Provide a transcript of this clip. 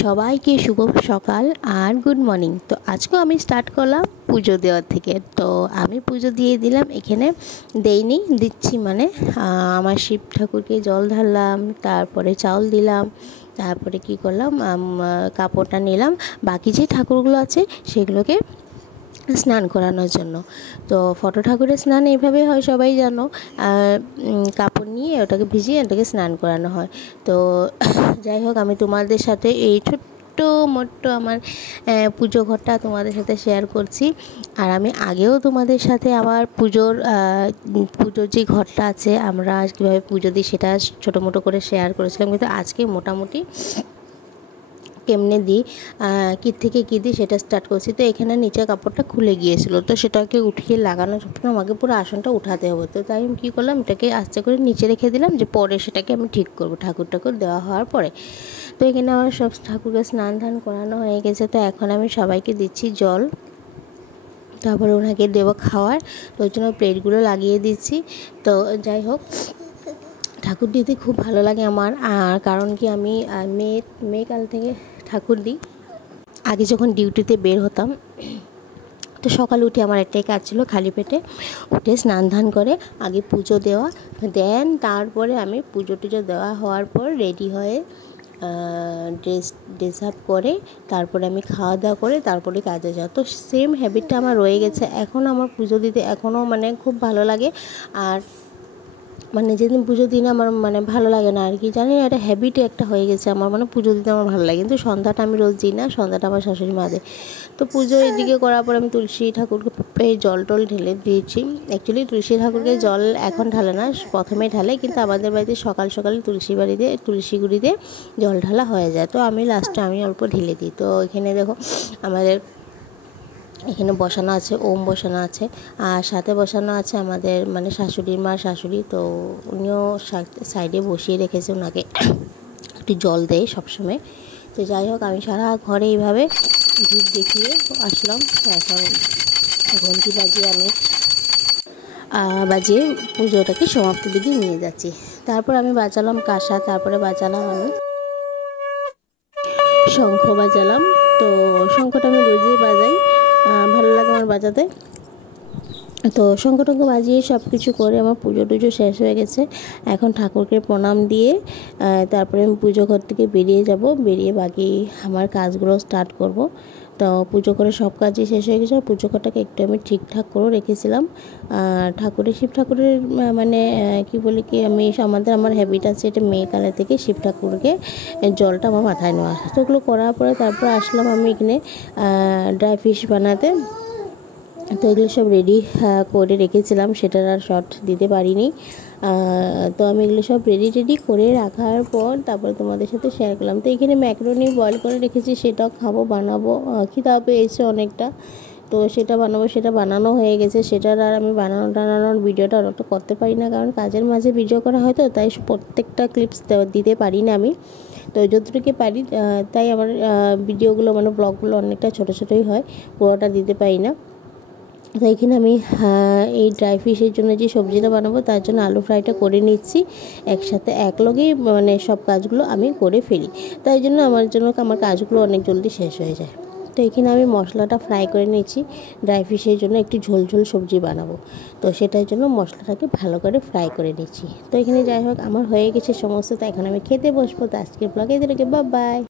সবাইকে শুভ সকাল আর good morning. তো আজকেও আমি স্টার্ট করলাম পুজো দেওয়ার থেকে। তো আমি পুজো দিয়ে দিলাম, এখানে দেইনি, দিচ্ছি মানে আমার শিব ঠাকুরকে জল ঢাললাম, তারপরে চাউল দিলাম, তারপরে কি করলাম, কাপড়টা নিলাম, বাকি যে ঠাকুরগুলো আছে সেগুলোকে স্নান করানোর জন্য। তো ফটো ঠাকুরের স্নান এইভাবে হয়, সবাই জানো। কাপড় নিয়ে ওটাকে ভিজিয়ে ওটাকে স্নান করানো হয়। তো যাই হোক, আমি তোমাদের সাথে এই ছোট্ট মোট্ট আমার পুজো ঘরটা তোমাদের সাথে শেয়ার করছি। আর আমি আগেও তোমাদের সাথে আমার পুজোর যে ঘরটা আছে, আমরা কীভাবে পুজো দিই সেটা ছোটো মোটো করে শেয়ার করেছিলাম, কিন্তু আজকে মোটামুটি কেমনে দিই, কী থেকে কী দিই সেটা স্টার্ট করছি। তো এখানে নিচে কাপড়টা খুলে গিয়েছিলো, তো সেটাকে উঠিয়ে লাগানোর জন্য আমাকে পুরো আসনটা উঠাতে হবে। তো তাই আমি কী করলাম, এটাকে আস্তে করে নিচে রেখে দিলাম, যে পরে সেটাকে আমি ঠিক করবো ঠাকুর দেওয়া হওয়ার পরে। তো এখানে আমার সব ঠাকুরকে স্নান ধান করানো হয়ে গেছে। তো এখন আমি সবাইকে দিচ্ছি জল, তারপরে ওনাকে দেবো খাওয়ার। তো ওই জন্য প্লেটগুলো লাগিয়ে দিচ্ছি। তো যাই হোক, ঠাকুর দিতে খুব ভালো লাগে আমার। আর কারণ কি, আমি মেয়ে কাল থেকে ঠাকুর দিই। আগে যখন ডিউটিতে বের হতাম, তো সকালে উঠে আমার একটাই কাজ ছিল, খালি পেটে উঠে স্নান ধান করে আগে পুজো দেওয়া, দেন তারপরে আমি পুজো টুজো দেওয়া হওয়ার পর রেডি হয়ে ড্রেস আপ করে তারপরে আমি খাওয়া দাওয়া করে তারপরে কাজে যাওয়া। তো সেম হ্যাবিটটা আমার রয়ে গেছে এখন। আমার পুজো দিতে এখনও মানে খুব ভালো লাগে। আর মানে যেদিন পুজো দিন আমার মানে ভালো লাগে না আর কি, জানি না, এটা হ্যাবিটই একটা হয়ে গেছে আমার, মানে পুজো দিতে আমার ভালো লাগে। কিন্তু সন্ধ্যাটা আমি রোজ দিই না, সন্ধ্যাটা আমার শাশুড়ি মা দেয়। তো পুজো এদিকে করার পর আমি তুলসী ঠাকুরকে জল টল ঢেলে দিয়েছি। অ্যাকচুয়ালি তুলসী ঠাকুরকে জল এখন ঢালে না, প্রথমে ঢালে, কিন্তু আমাদের বাড়িতে সকাল সকালে তুলসী গুঁড়িতে জল ঢালা হয়ে যায়। তো আমি লাস্টে অল্প ঢেলে দিই। তো এখানে দেখো, আমাদের এখানে বসানো আছে ওম, বসানো আছে, আর সাথে বসানো আছে আমাদের মানে শাশুড়ির মা শাশুড়ি। তো উনিও সাইডে বসিয়ে রেখেছে, ওনাকে একটু জল দেয় সবসময়। তো যাই হোক, আমি সারা ঘরে এইভাবে ধূপ দেখিয়ে আসলাম। এখন ঘন্টি বাজিয়ে পুজোটাকে সমাপ্তির দিকে নিয়ে যাচ্ছি। তারপর আমি বাজালাম কাঁসা, তারপরে বাজালাম আমি শঙ্খ বাজালাম। তো শঙ্খটা আমি রোজই বাজাই, ভালো লাগে আমার বাজাতে। তো শঙ্খ টঙ্খ বাজিয়ে সব কিছু করে আমার পুজো টুজো শেষ হয়ে গেছে। এখন ঠাকুরকে প্রণাম দিয়ে তারপরে আমি পুজো ঘর থেকে বেরিয়ে বাকি আমার কাজগুলো স্টার্ট করব। তো পুজো করে সব কাজই শেষ হয়ে গেছে। পুজো ঘরটাকে একটু আমি ঠিকঠাক করে রেখেছিলাম। শিব ঠাকুরের মানে কি বলি কি, আমার হ্যাবিট আছে, এটা মেয়ে কালের থেকে শিব ঠাকুরকে জলটা আমার মাথায় নেওয়া। তো ওগুলো করার পরে তারপর আসলাম আমি এখানে ড্রাই ফিশ বানাতে। তো এগুলো সব রেডি করে রেখেছিলাম, সেটার আর শর্ট দিতে পারিনি। তো আমি এগুলো সব রেডি করে রাখার পর তারপরে তোমাদের সাথে শেয়ার করলাম। তো এখানে ম্যাকারনি বয়েল করে রেখেছি, সেটাও বানাবো। খিদা পেয়েছে অনেকটা, তো সেটা বানানো হয়ে গেছে। সেটার আর আমি বানানোর ভিডিওটা অতটা করতে পারি না, কারণ কাজের মাঝে ভিডিও করা হয়, তো তাই প্রত্যেকটা ক্লিপস দিতে পারি না আমি। তো যতটুকু পারি, তাই আমার ভিডিওগুলো মানে ব্লগগুলো অনেকটা ছোটোই হয়, পুরোটা দিতে পারি না। তো এখানে আমি এই ড্রাই ফিশের জন্য যে সবজিটা বানাবো, তার জন্য আলু ফ্রাইটা করে নিচ্ছি একসাথে, একলগেই মানে সব কাজগুলো আমি করে ফেলি। তাই জন্য আমার কাজগুলো অনেক জলদি শেষ হয়ে যায়। তো এখানে আমি মশলাটা ফ্রাই করে নিচ্ছি, ড্রাই ফিশের জন্য একটু ঝোল সবজি বানাবো। তো সেটার জন্য মশলাটাকে ভালো করে ফ্রাই করে নিচ্ছি। তো এখানে যাই হোক, আমার হয়ে গেছে সমস্ত। তো এখন আমি খেতে বসবো। তো আজকের ব্লগে এদেরকে বাই।